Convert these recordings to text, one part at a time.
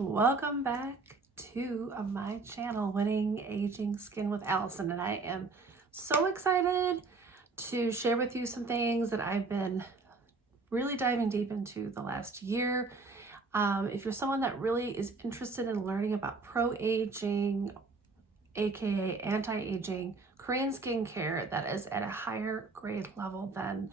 Welcome back to my channel, Winning Aging Skin with Allison, and I am so excited to share with you some things that I've been really diving deep into the last year. If you're someone that really is interested in learning about pro-aging, aka anti-aging, Korean skincare that is at a higher grade level than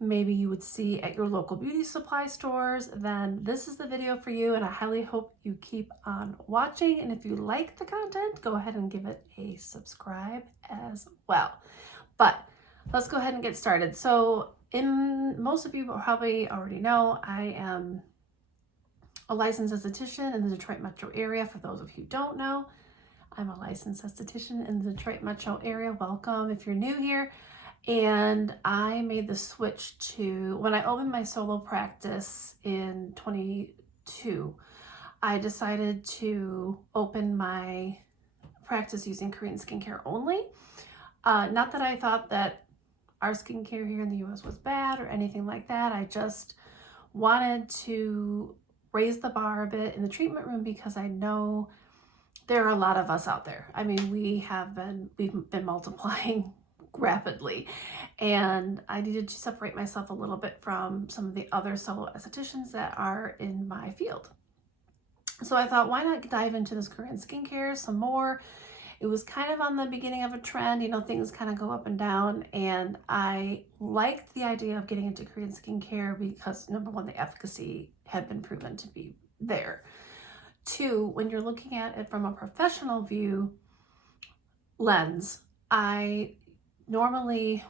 maybe you would see at your local beauty supply stores, then this is the video for you, and I highly hope you keep on watching. And if you like the content, go ahead and give it a subscribe as well. But let's go ahead and get started. So most of you probably already know, I am a licensed esthetician in the Detroit metro area. For those of you who don't know, I'm a licensed esthetician in the Detroit metro area. Welcome if you're new here. And I made the switch to, when I opened my solo practice in 22, I decided to open my practice using Korean skincare only. Not that I thought that our skincare here in the US was bad or anything like that. I just wanted to raise the bar a bit in the treatment room because I know there are a lot of us out there. I mean, we've been multiplying rapidly, and I needed to separate myself a little bit from some of the other solo estheticians that are in my field. So I thought, why not dive into this Korean skincare some more? It was kind of on the beginning of a trend, you know, things kind of go up and down, and I liked the idea of getting into Korean skincare because, number one, the efficacy had been proven to be there. Two, when you're looking at it from a professional view lens,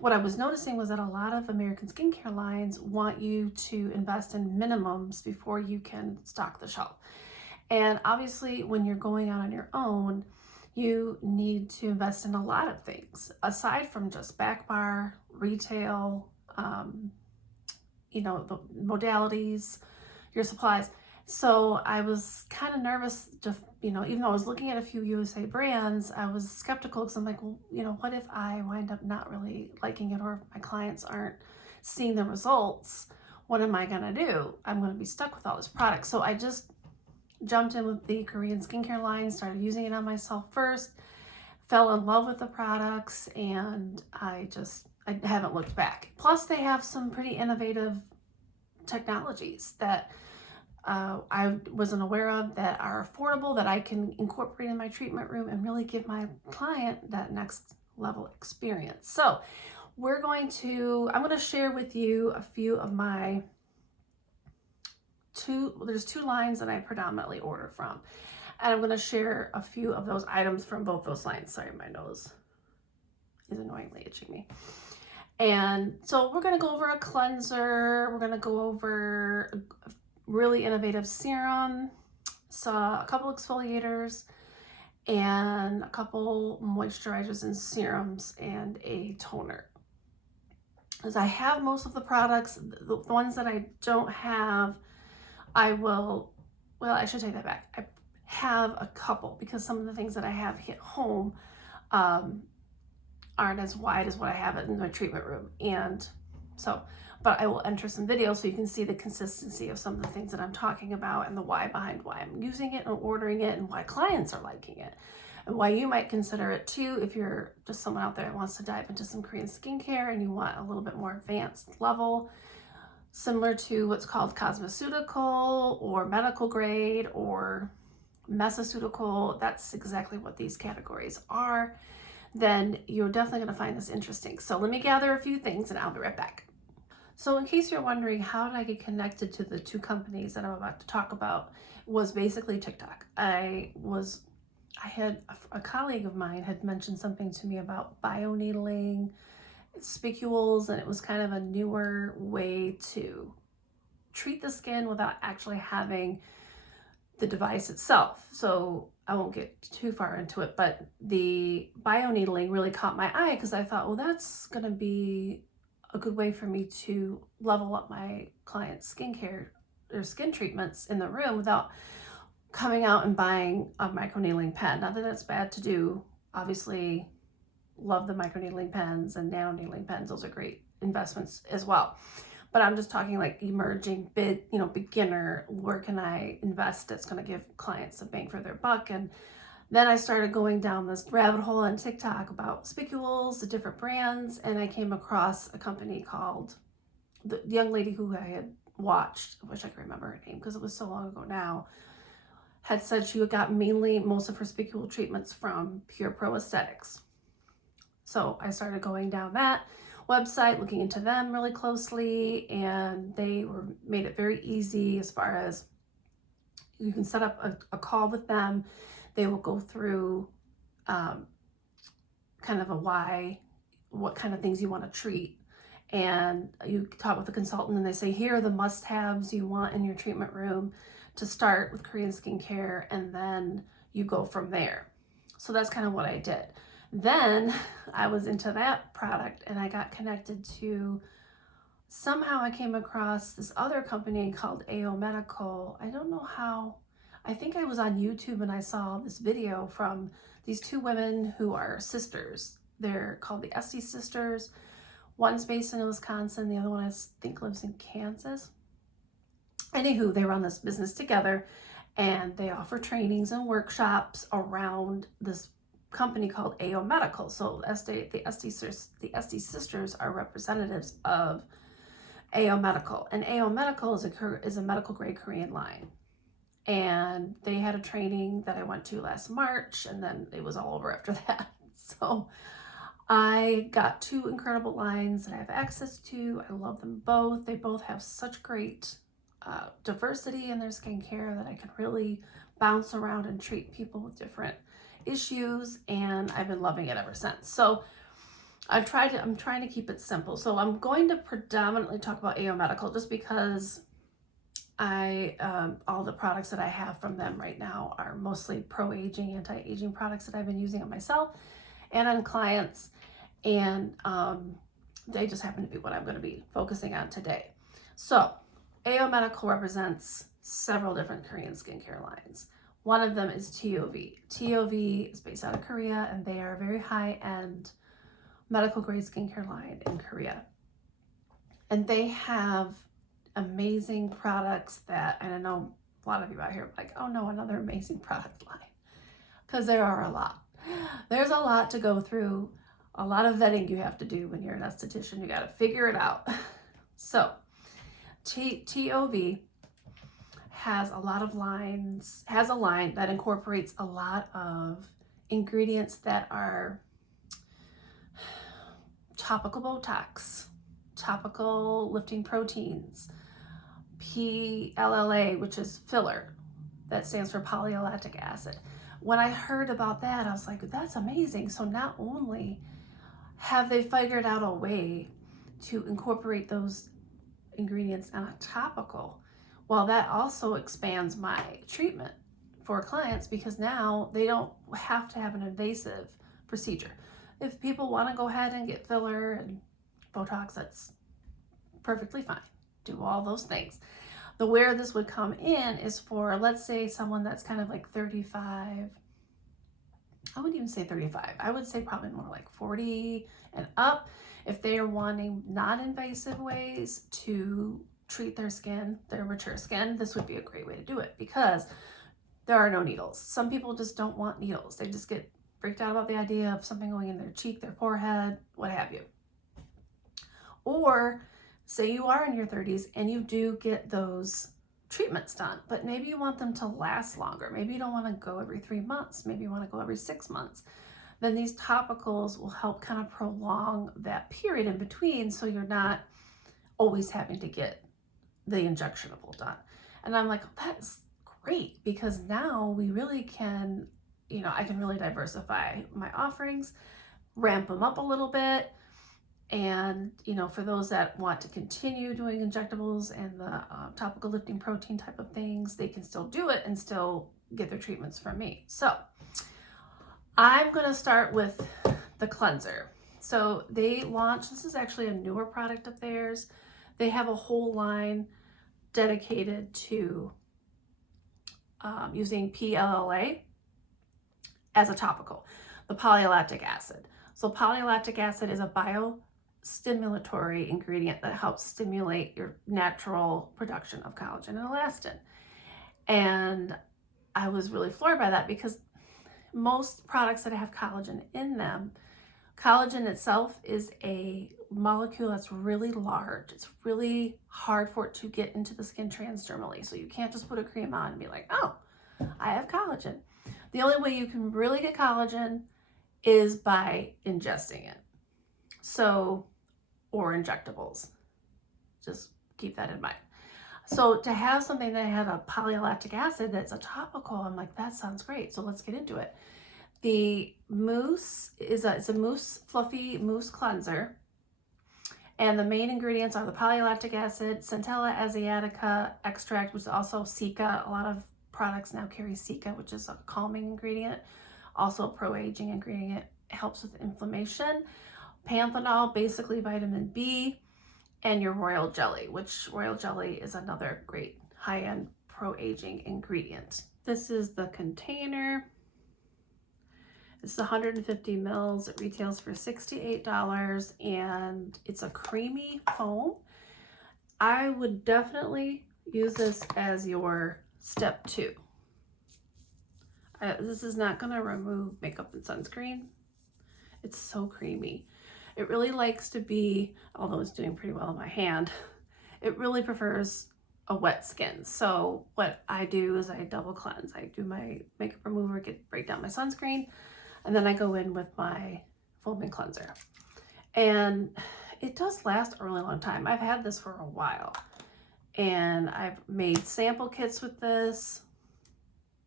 what I was noticing was that a lot of American skincare lines want you to invest in minimums before you can stock the shelf. And obviously, when you're going out on your own, you need to invest in a lot of things aside from just back bar, retail, the modalities, your supplies. So I was kind of nervous to, even though I was looking at a few USA brands, I was skeptical because I'm like, well, what if I wind up not really liking it, or if my clients aren't seeing the results? What am I gonna do? I'm gonna be stuck with all this product. So I just jumped in with the Korean skincare line, started using it on myself first, fell in love with the products, and I haven't looked back. Plus, they have some pretty innovative technologies that I wasn't aware of, that are affordable, that I can incorporate in my treatment room and really give my client that next level experience. So I'm going to share with you a few of my there's two lines that I predominantly order from. And I'm going to share a few of those items from both those lines. Sorry, my nose is annoyingly itching me. And so we're going to go over a cleanser. We're going to go over a really innovative serum, so a couple exfoliators, and a couple moisturizers and serums, and a toner. As I have most of the products, the ones that I don't have, I should take that back. I have a couple because some of the things that I have hit home aren't as wide as what I have in my treatment room. And so, but I will enter some videos so you can see the consistency of some of the things that I'm talking about, and the why behind why I'm using it and ordering it, and why clients are liking it, and why you might consider it too if you're just someone out there that wants to dive into some Korean skincare and you want a little bit more advanced level, similar to what's called cosmeceutical or medical grade or mesoceutical. That's exactly what these categories are. Then you're definitely going to find this interesting. So let me gather a few things and I'll be right back. So in case you're wondering, how did I get connected to the two companies that I'm about to talk about, was basically TikTok. I had a colleague of mine had mentioned something to me about bioneedling, spicules, and it was kind of a newer way to treat the skin without actually having the device itself. So I won't get too far into it, but the bioneedling really caught my eye because I thought, well, that's going to be a good way for me to level up my clients' skincare or skin treatments in the room without coming out and buying a microneedling pen. Not that that's bad to do. Obviously, love the microneedling pens and nanoneedling pens. Those are great investments as well. but I'm just talking like emerging beginner, where can I invest that's going to give clients a bang for their buck. And then I started going down this rabbit hole on TikTok about spicules, the different brands, and I came across a company called, the young lady who I had watched, I wish I could remember her name because it was so long ago now, had said she got mainly most of her spicule treatments from Pure Pro Aesthetics. So I started going down that website, looking into them really closely, and they made it very easy as far as you can set up a call with them. They will go through kind of what kind of things you want to treat. And you talk with the consultant and they say, here are the must-haves you want in your treatment room to start with Korean skincare, and then you go from there. So that's kind of what I did. Then I was into that product and I got connected to, somehow I came across this other company called AO Medical. I don't know how. I think I was on YouTube and I saw this video from these two women who are sisters. They're called the Esty sisters. One's based in Wisconsin, the other one I think lives in Kansas. Anywho, they run this business together and they offer trainings and workshops around this company called AO Medical. So the Esty sisters are representatives of AO Medical, and AO Medical is a medical grade Korean line. And they had a training that I went to last March, and then it was all over after that. So I got two incredible lines that I have access to. I love them both. They both have such great diversity in their skincare that I can really bounce around and treat people with different issues, and I've been loving it ever since. So I'm trying to keep it simple. So I'm going to predominantly talk about AO Medical just because all the products that I have from them right now are mostly pro-aging, anti-aging products that I've been using on myself and on clients. And they just happen to be what I'm going to be focusing on today. So AO Medical represents several different Korean skincare lines. One of them is TOV. TOV is based out of Korea, and they are a very high-end medical grade skincare line in Korea. And they have amazing products that, and I know a lot of you out here are like, oh no, another amazing product line. Because there are a lot. There's a lot to go through, a lot of vetting you have to do when you're an esthetician. You got to figure it out. So TOV has a line that incorporates a lot of ingredients that are topical Botox, topical lifting proteins, PLLA, which is filler, that stands for polylactic acid. When I heard about that, I was like, that's amazing. So not only have they figured out a way to incorporate those ingredients on a topical, well, that also expands my treatment for clients, because now they don't have to have an invasive procedure. If people want to go ahead and get filler and Botox, that's perfectly fine. Do all those things. The where this would come in is for, let's say, someone that's kind of like 35. I wouldn't even say 35. I would say probably more like 40 and up. If they are wanting non-invasive ways to treat their skin, their mature skin, this would be a great way to do it, because there are no needles. Some people just don't want needles. They just get freaked out about the idea of something going in their cheek, their forehead, what have you. Or say you are in your 30s and you do get those treatments done, but maybe you want them to last longer. Maybe you don't want to go every 3 months. Maybe you want to go every 6 months. Then these topicals will help kind of prolong that period in between, so you're not always having to get the injectionable done. And I'm like, oh, that's great, because now we really can, I can really diversify my offerings, ramp them up a little bit. And, for those that want to continue doing injectables and the topical lifting protein type of things, they can still do it and still get their treatments from me. So I'm going to start with the cleanser. So they launched, this is actually a newer product of theirs. They have a whole line dedicated to using PLLA as a topical, the polylactic acid. So polylactic acid is a stimulatory ingredient that helps stimulate your natural production of collagen and elastin. And I was really floored by that because most products that have collagen in them, collagen itself is a molecule that's really large. It's really hard for it to get into the skin transdermally. So you can't just put a cream on and be like, oh, I have collagen. The only way you can really get collagen is by ingesting it. So, or injectables. Just keep that in mind. So to have something that had a polylactic acid that's a topical, I'm like, that sounds great. So let's get into it. The mousse it's a mousse, fluffy mousse cleanser. And the main ingredients are the polylactic acid, Centella asiatica extract, which is also cica. A lot of products now carry cica, which is a calming ingredient, also a pro-aging ingredient. It helps with inflammation. Panthenol, basically vitamin B, and your royal jelly, which royal jelly is another great high-end pro-aging ingredient. This is the container. It's 150 mils. It retails for $68 and it's a creamy foam. I would definitely use this as your step 2. This is not going to remove makeup and sunscreen. It's so creamy. It really likes to be, although it's doing pretty well in my hand, it really prefers a wet skin. So what I do is I double cleanse. I do my makeup remover, break down my sunscreen, and then I go in with my foaming cleanser. And it does last a really long time. I've had this for a while. And I've made sample kits with this.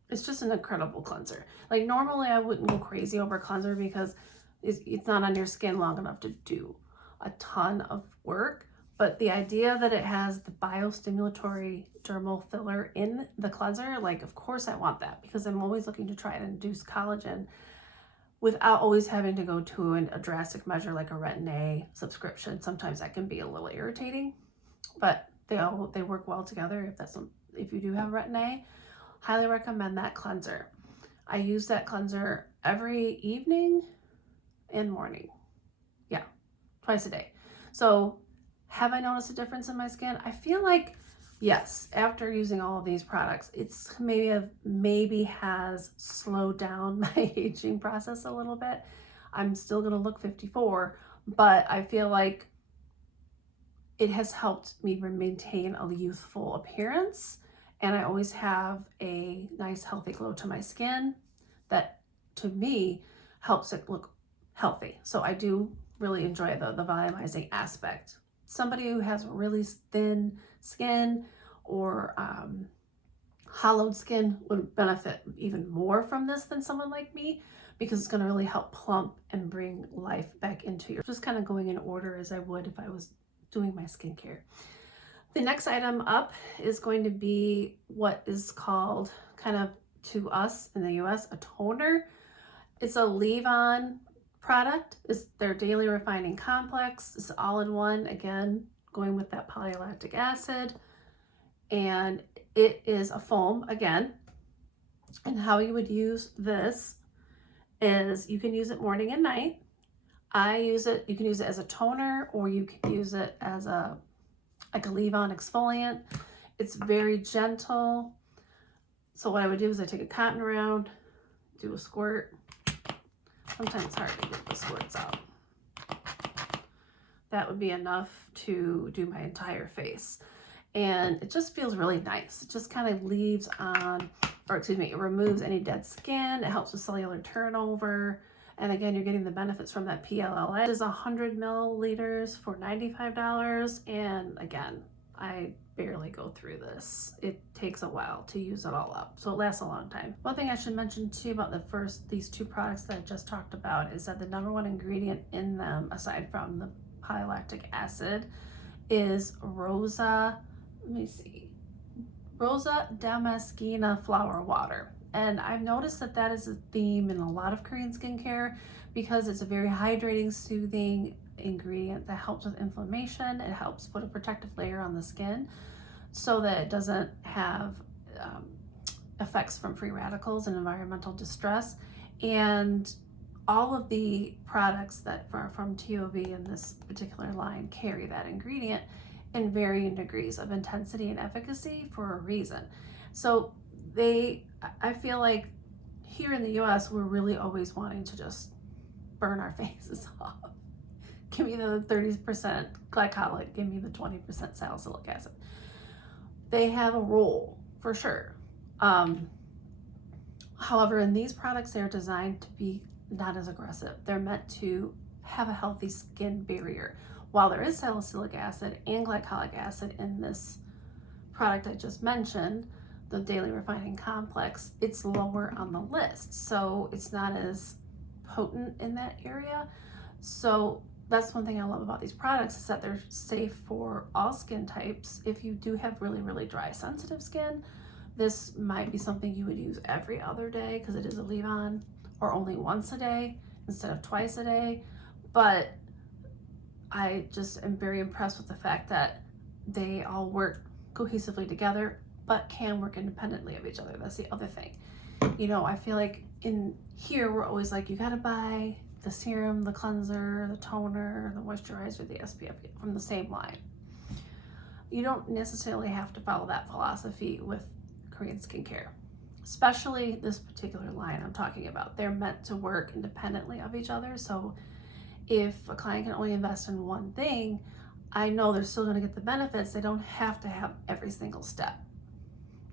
It's just an incredible cleanser. Like normally I wouldn't go crazy over a cleanser because it's not on your skin long enough to do a ton of work. But the idea that it has the biostimulatory dermal filler in the cleanser, like of course I want that because I'm always looking to try and induce collagen without always having to go to a drastic measure like a Retin-A subscription. Sometimes that can be a little irritating, but they work well together. If you do have Retin-A, highly recommend that cleanser. I use that cleanser every evening and morning. Yeah, twice a day. So have I noticed a difference in my skin? I feel like yes, after using all of these products, it's maybe has slowed down my aging process a little bit. I'm still gonna look 54, but I feel like it has helped me maintain a youthful appearance, and I always have a nice healthy glow to my skin that to me helps it look healthy. So I do really enjoy the volumizing aspect. Somebody who has really thin skin or hollowed skin would benefit even more from this than someone like me, because it's going to really help plump and bring life back into your, just kind of going in order as I would if I was doing my skincare. The next item up is going to be what is called, kind of to us in the US, a toner. It's a leave-on product. It's their daily refining complex. It's all in one, again going with that polylactic acid, and it is a foam again. And how you would use this is you can use it morning and night. You can use it as a toner, or you can use it as a leave-on exfoliant. It's very gentle. So what I would do is I take a cotton round, do a squirt. Sometimes it's hard to get the squirts out. That would be enough to do my entire face. And it just feels really nice. It just kind of leaves on, or excuse me, it removes any dead skin. It helps with cellular turnover. And again, you're getting the benefits from that PLLA. It is 100 milliliters for $95. And again, I barely go through this. It takes a while to use it all up, so it lasts a long time. One thing I should mention too about these two products that I just talked about is that the number one ingredient in them, aside from the polylactic acid, is Rosa Damascena flower water. And I've noticed that is a theme in a lot of Korean skincare because it's a very hydrating, soothing ingredient that helps with inflammation. It helps put a protective layer on the skin so that it doesn't have effects from free radicals and environmental distress. And all of the products that are from TOV in this particular line carry that ingredient in varying degrees of intensity and efficacy for a reason. So I feel like here in the US, we're really always wanting to just burn our faces off. Give me the 30% glycolic, give me the 20% salicylic acid. They have a role for sure. However, in these products, they're designed to be not as aggressive. They're meant to have a healthy skin barrier. While there is salicylic acid and glycolic acid in this product I just mentioned, the daily refining complex, it's lower on the list. So it's not as potent in that area. So that's one thing I love about these products, is that they're safe for all skin types. If you do have really, really dry, sensitive skin, this might be something you would use every other day because it is a leave-on, or only once a day instead of twice a day. But I just am very impressed with the fact that they all work cohesively together, but can work independently of each other. That's the other thing. You know, I feel like in here, we're always like, you gotta buy the serum, the cleanser, the toner, the moisturizer, the SPF from the same line. You don't necessarily have to follow that philosophy with Korean skincare, especially this particular line I'm talking about. They're meant to work independently of each other. So if a client can only invest in one thing, I know they're still gonna get the benefits. They don't have to have every single step.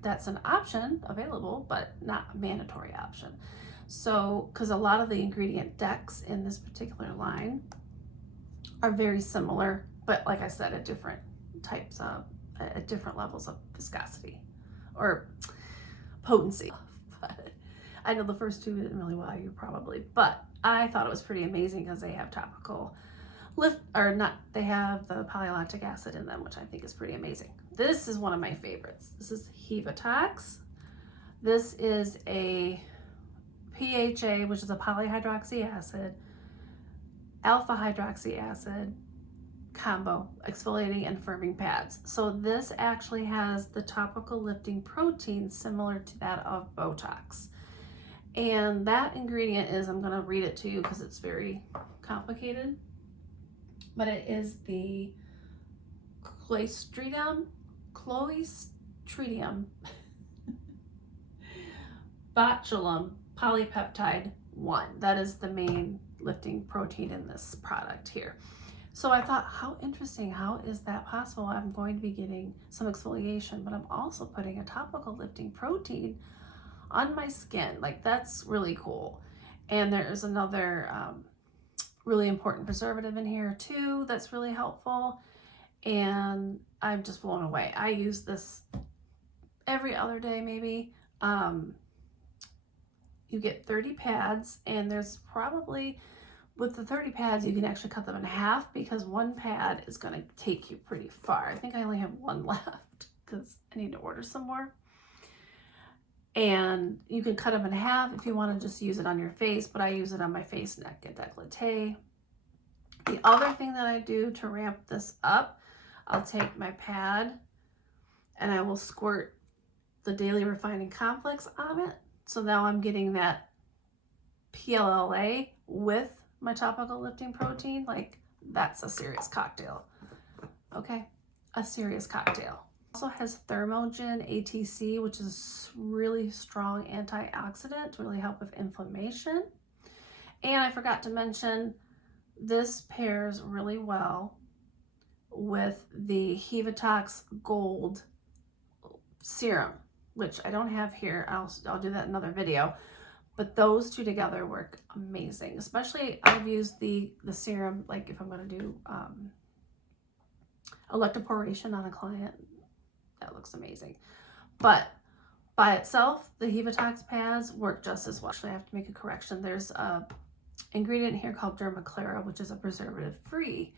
That's an option available, but not a mandatory option. So, because a lot of the ingredient decks in this particular line are very similar, but like I said, at different types of, at different levels of viscosity or potency. But I know the first two didn't really wow you probably, but I thought it was pretty amazing because they have topical lift, or not, they have the polylactic acid in them, which I think is pretty amazing. This is one of my favorites. This is Hevatox. This is a PHA, which is a polyhydroxy acid, alpha hydroxy acid combo exfoliating and firming pads. So this actually has the topical lifting protein similar to that of Botox. And that ingredient is, I'm going to read it to you because it's very complicated, but it is the Clostridium botulinum polypeptide 1. That is the main lifting protein in this product here. So I thought, how interesting, how is that possible? I'm going to be getting some exfoliation, but I'm also putting a topical lifting protein on my skin. Like, that's really cool. And there is another really important preservative in here too that's really helpful. And I'm just blown away. I use this every other day maybe. You get 30 pads, and there's probably, with the 30 pads, you can actually cut them in half because one pad is going to take you pretty far. I think I only have one left because I need to order some more. And you can cut them in half if you want to just use it on your face, but I use it on my face, neck, and décolleté. The other thing that I do to ramp this up, I'll take my pad and I will squirt the daily refining complex on it. So now I'm getting that PLLA with my topical lifting protein. Like, that's a serious cocktail. Okay, a serious cocktail. Also has Thermogen ATC, which is really strong antioxidant to really help with inflammation. And I forgot to mention, this pairs really well with the Hevatox Gold serum, which I don't have here. I'll do that in another video. But those two together work amazing. Especially, I've used the serum, like if I'm going to do electroporation on a client, that looks amazing. But by itself, the Hevatox pads work just as well. Actually, I have to make a correction. There's a ingredient here called Dermaclara, which is a preservative-free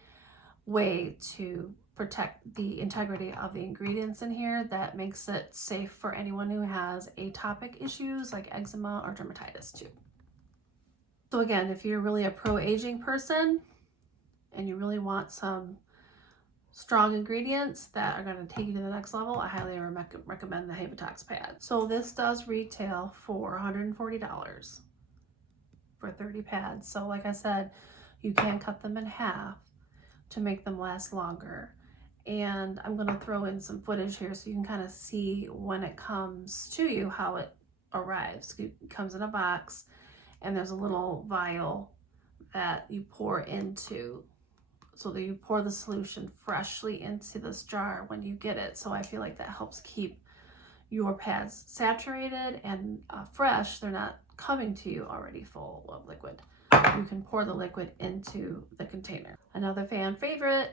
way to protect the integrity of the ingredients in here that makes it safe for anyone who has atopic issues like eczema or dermatitis too. So again, if you're really a pro-aging person and you really want some strong ingredients that are going to take you to the next level, I highly recommend the Hevatox pad. So this does retail for $140 for 30 pads. So like I said, you can cut them in half to make them last longer. And I'm going to throw in some footage here so you can kind of see when it comes to you how it arrives. It comes in a box, and there's a little vial that you pour into, so that you pour the solution freshly into this jar when you get it. So I feel like that helps keep your pads saturated and fresh. They're not coming to you already full of liquid. You can pour the liquid into the container. Another fan favorite,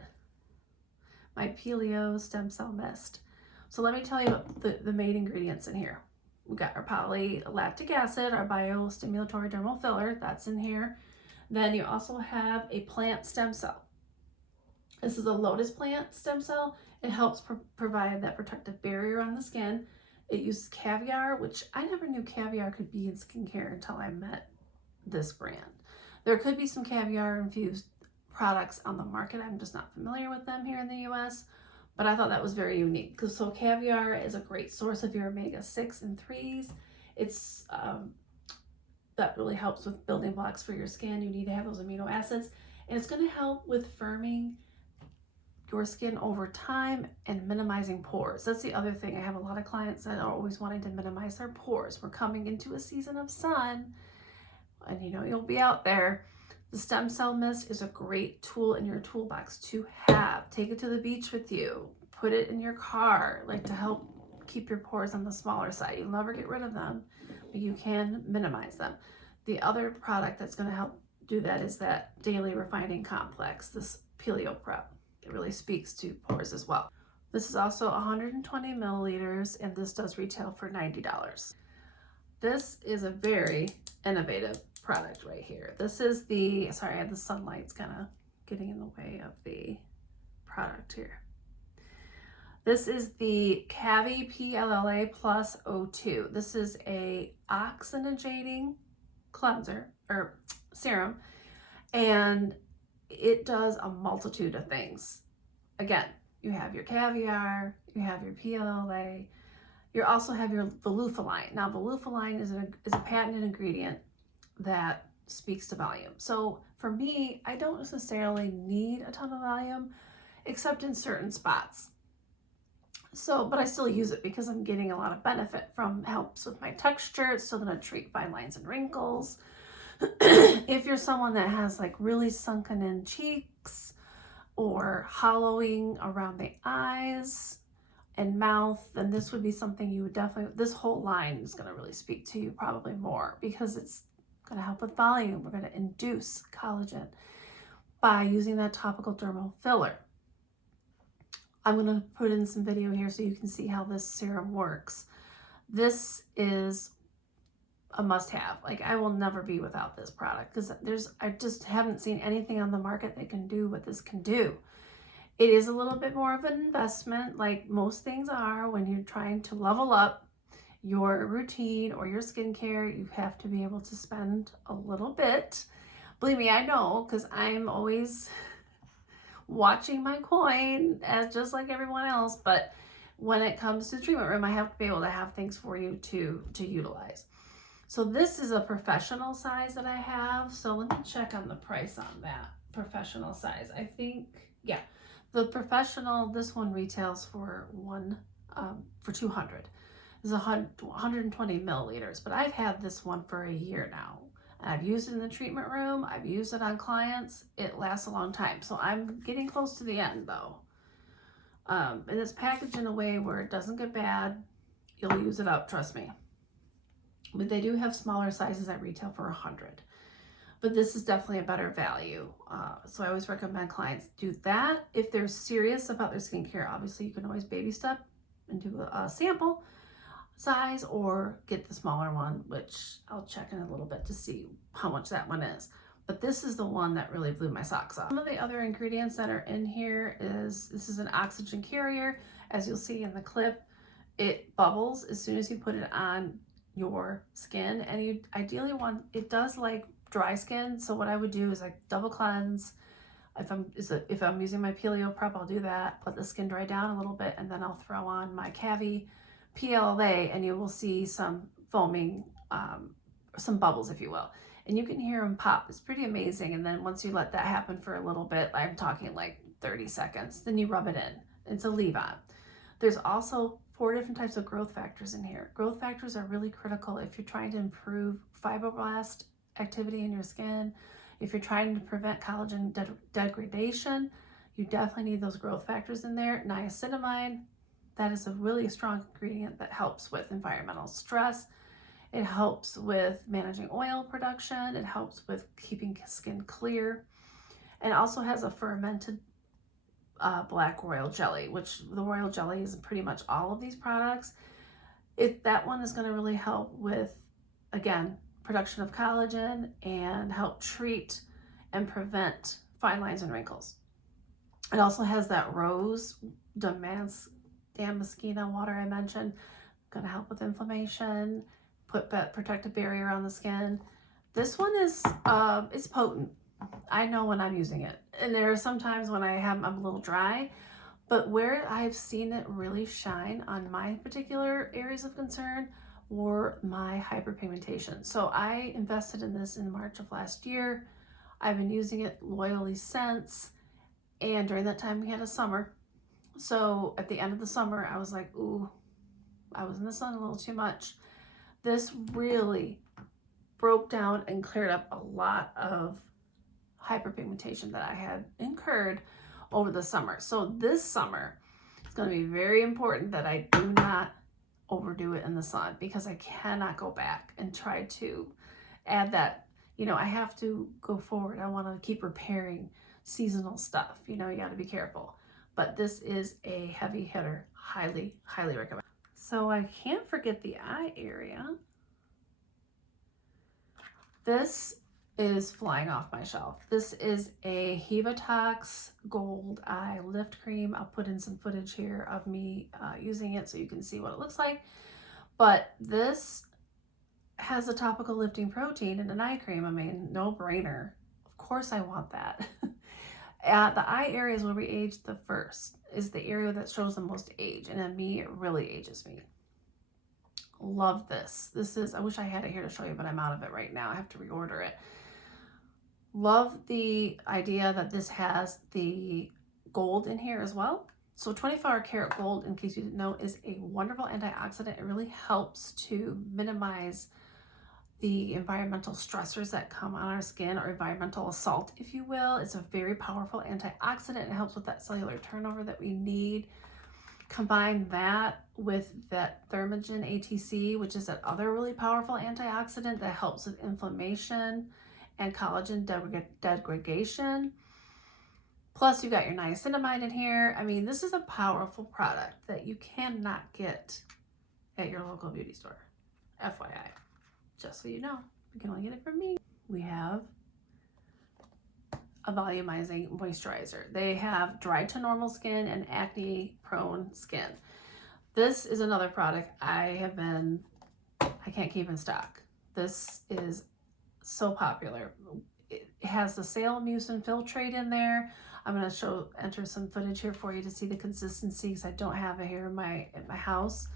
my Pelio stem cell mist. So let me tell you the main ingredients in here. We got our polylactic acid, our biostimulatory dermal filler, that's in here. Then you also have a plant stem cell. This is a lotus plant stem cell. It helps provide that protective barrier on the skin. It uses caviar, which I never knew caviar could be in skincare until I met this brand. There could be some caviar infused products on the market. I'm just not familiar with them here in the US, but I thought that was very unique. So caviar is a great source of your omega-6 and 3s. It's that really helps with building blocks for your skin. You need to have those amino acids, and it's going to help with firming your skin over time and minimizing pores. That's the other thing. I have a lot of clients that are always wanting to minimize their pores. We're coming into a season of sun, and you know you'll be out there. The stem cell mist is a great tool in your toolbox to have. Take it to the beach with you. Put it in your car, like to help keep your pores on the smaller side. You'll never get rid of them, but you can minimize them. The other product that's going to help do that is that daily refining complex, this Pelio Prep. It really speaks to pores as well. This is also 120 milliliters, and this does retail for $90. This is a very innovative product right here. This is the, sorry, the sunlight's kind of getting in the way of the product here. This is the Cavi PLLA Plus O2. This is a oxygenating cleanser or serum, and it does a multitude of things. Again, you have your caviar, you have your PLLA, you also have your volufiline. Now, volufiline is a patented ingredient that speaks to volume. So for me, I don't necessarily need a ton of volume, except in certain spots. So, but I still use it because I'm getting a lot of benefit from helps with my texture. It's still gonna treat fine lines and wrinkles. If you're someone that has like really sunken in cheeks or hollowing around the eyes and mouth, then this would be something you would definitely, this whole line is gonna really speak to you probably more, because it's gonna help with volume. We're gonna induce collagen by using that topical dermal filler. I'm gonna put in some video here so you can see how this serum works. This is a must-have. Like, I will never be without this product, because I just haven't seen anything on the market that can do what this can do. It is a little bit more of an investment, like most things are when you're trying to level up your routine or your skincare. You have to be able to spend a little bit. Believe me, I know, because I'm always watching my coin as just like everyone else. But when it comes to the treatment room, I have to be able to have things for you to utilize. So this is a professional size that I have. So let me check on the price on that professional size. I think, yeah, the professional, this one retails for for 200. It's 120 milliliters, but I've had this one for a year now. I've used it in the treatment room. I've used it on clients. It lasts a long time. So I'm getting close to the end though. And it's packaged in a way where it doesn't get bad. You'll use it up, trust me. But they do have smaller sizes that retail for 100. But this is definitely a better value. So I always recommend clients do that. If they're serious about their skincare, obviously you can always baby step and do a sample size or get the smaller one, which I'll check in a little bit to see how much that one is. But this is the one that really blew my socks off. Some of the other ingredients that are in here is, this is an oxygen carrier. As you'll see in the clip, it bubbles as soon as you put it on your skin, and you ideally want, it does like dry skin. So what I would do is like double cleanse. If I'm using my Pelio Prep, I'll do that, let the skin dry down a little bit, and then I'll throw on my Cavi PLLA, and you will see some foaming, some bubbles, if you will. and you can hear them pop. It's pretty amazing. And then once you let that happen for a little bit, I'm talking like 30 seconds, then you rub it in. It's a leave-on. There's also 4 different types of growth factors in here. Growth factors are really critical if you're trying to improve fibroblast activity in your skin. If you're trying to prevent collagen degradation, you definitely need those growth factors in there. Niacinamide, that is a really strong ingredient that helps with environmental stress. It helps with managing oil production. It helps with keeping skin clear. And also has a fermented black royal jelly, which the royal jelly is in pretty much all of these products. That one is going to really help with, again, production of collagen and help treat and prevent fine lines and wrinkles. It also has that rose Damascena water I mentioned, going to help with inflammation, put protective barrier on the skin. This one is it's potent. I know when I'm using it, and there are some times when I'm a little dry, but where I've seen it really shine on my particular areas of concern were my hyperpigmentation. So I invested in this in March of last year. I've been using it loyally since, and during that time we had a summer. So at the end of the summer, I was like, ooh, I was in the sun a little too much. This really broke down and cleared up a lot of hyperpigmentation that I had incurred over the summer. So this summer, it's going to be very important that I do not overdo it in the sun, because I cannot go back and try to add that. You know, I have to go forward. I want to keep repairing seasonal stuff. You know, you got to be careful. But this is a heavy hitter. Highly, highly recommend. So I can't forget the eye area. This is flying off my shelf. This is a Hevatox Gold Eye Lift Cream. I'll put in some footage here of me using it so you can see what it looks like. But this has a topical lifting protein and an eye cream. I mean, no brainer. Of course I want that. The eye areas where we age the first is the area that shows the most age. And in me, it really ages me. Love this. This is, I wish I had it here to show you, but I'm out of it right now. I have to reorder it. Love the idea that this has the gold in here as well. So 24 karat gold, in case you didn't know, is a wonderful antioxidant. It really helps to minimize the environmental stressors that come on our skin, or environmental assault, if you will. It's a very powerful antioxidant. It helps with that cellular turnover that we need. Combine that with that Thermogen ATC, which is that other really powerful antioxidant that helps with inflammation and collagen degradation. Plus you got your niacinamide in here. I mean, this is a powerful product that you cannot get at your local beauty store. FYI, just so you know, you can only get it from me. We have a volumizing moisturizer. They have dry to normal skin and acne prone skin. This is another product I can't keep in stock. This is so popular. It has the sail mucin filtrate in there. I'm going to enter some footage here for you to see the consistency, because I don't have it here in my house.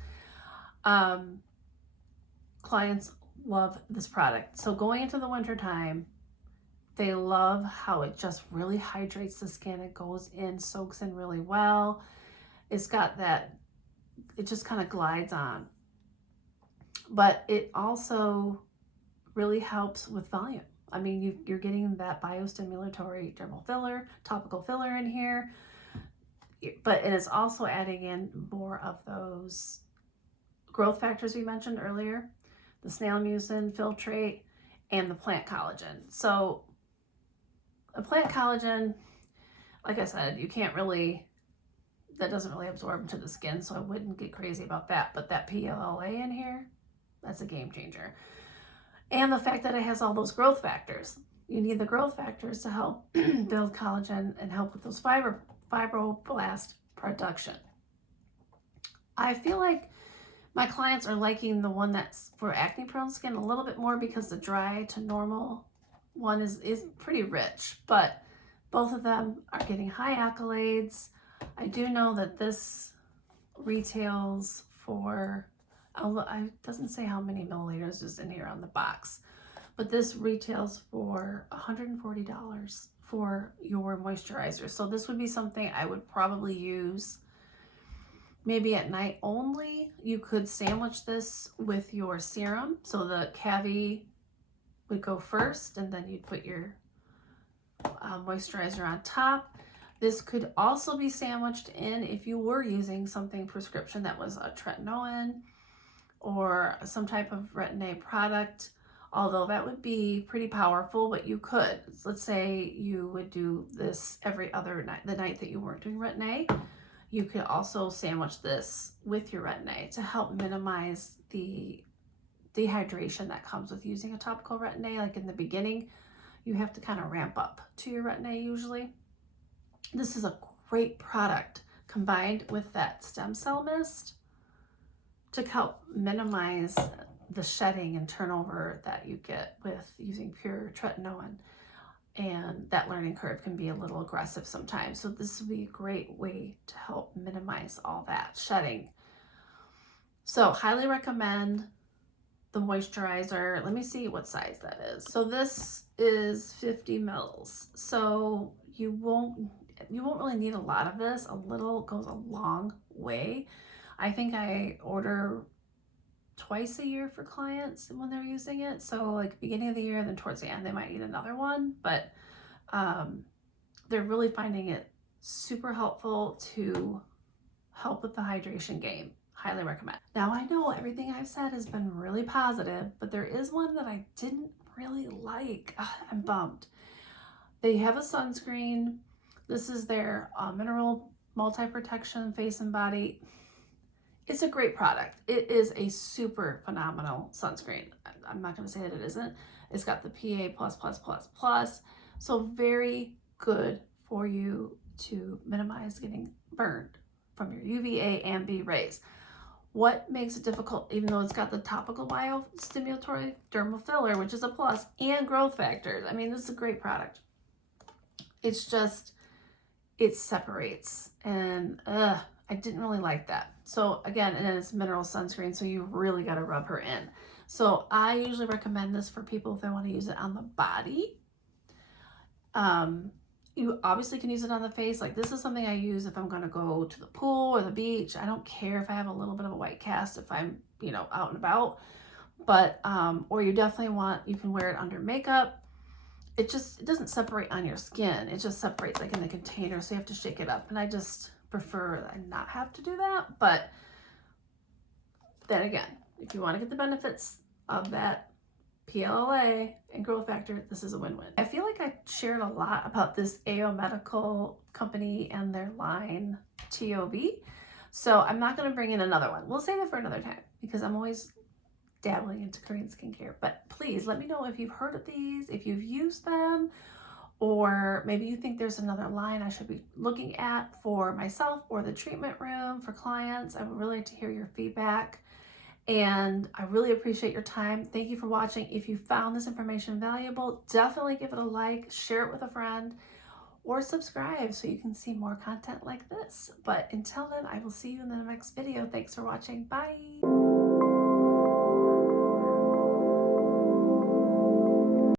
Clients love this product. So going into the winter time, they love how it just really hydrates the skin. It goes in, soaks in really well. It's got that, it just kind of glides on. But it also really helps with volume. I mean, you're getting that biostimulatory dermal filler, topical filler in here, but it is also adding in more of those growth factors we mentioned earlier, the snail mucin filtrate, and the plant collagen. So a plant collagen, like I said, you can't really, that doesn't really absorb into the skin, so I wouldn't get crazy about that. But that PLLA in here, that's a game changer. And the fact that it has all those growth factors. You need the growth factors to help build collagen and help with those fibroblast production. I feel like my clients are liking the one that's for acne prone skin a little bit more, because the dry to normal one is pretty rich, but both of them are getting high accolades. I do know that this retails for, it doesn't say how many milliliters is in here on the box, but this retails for $140 for your moisturizer. So this would be something I would probably use maybe at night only. You could sandwich this with your serum. So the Cavi would go first, and then you'd put your moisturizer on top. This could also be sandwiched in if you were using something prescription that was a tretinoin or some type of Retin-A product, although that would be pretty powerful, but you could. Let's say you would do this every other night, the night that you weren't doing Retin-A. You could also sandwich this with your Retin-A to help minimize the dehydration that comes with using a topical Retin-A. Like in the beginning, you have to kind of ramp up to your Retin-A usually. This is a great product combined with that stem cell mist to help minimize the shedding and turnover that you get with using pure tretinoin. And that learning curve can be a little aggressive sometimes. So this would be a great way to help minimize all that shedding. So highly recommend the moisturizer. Let me see what size that is. So this is 50 mils. So you won't really need a lot of this. A little goes a long way. I think I order twice a year for clients when they're using it. So like beginning of the year, then towards the end, they might need another one, but they're really finding it super helpful to help with the hydration game. Highly recommend. Now I know everything I've said has been really positive, but there is one that I didn't really like. I'm bummed. They have a sunscreen. This is their mineral multi-protection face and body. It's a great product. It is a super phenomenal sunscreen. I'm not going to say that it isn't. It's got the PA++++, so very good for you to minimize getting burned from your UVA and B rays. What makes it difficult, even though it's got the topical biostimulatory dermal filler, which is a plus, and growth factors. I mean, this is a great product. It's just, it separates, and I didn't really like that. So again, and it's mineral sunscreen, so you really got to rub her in. So I usually recommend this for people if they want to use it on the body. You obviously can use it on the face. Like this is something I use if I'm going to go to the pool or the beach. I don't care if I have a little bit of a white cast if I'm, out and about. But, or you definitely you can wear it under makeup. It doesn't separate on your skin. It just separates like in the container. So you have to shake it up. And I just prefer I not have to do that. But then again, if you want to get the benefits of that PLLA and growth factor, this is a win-win. I feel like I shared a lot about this AO Medical company and their line TOV. So I'm not going to bring in another one. We'll save it for another time because I'm always dabbling into Korean skincare. But please let me know if you've heard of these, if you've used them, or maybe you think there's another line I should be looking at for myself or the treatment room for clients. I would really like to hear your feedback. And I really appreciate your time. Thank you for watching. If you found this information valuable, definitely give it a like, share it with a friend, or subscribe so you can see more content like this. But until then, I will see you in the next video. Thanks for watching. Bye.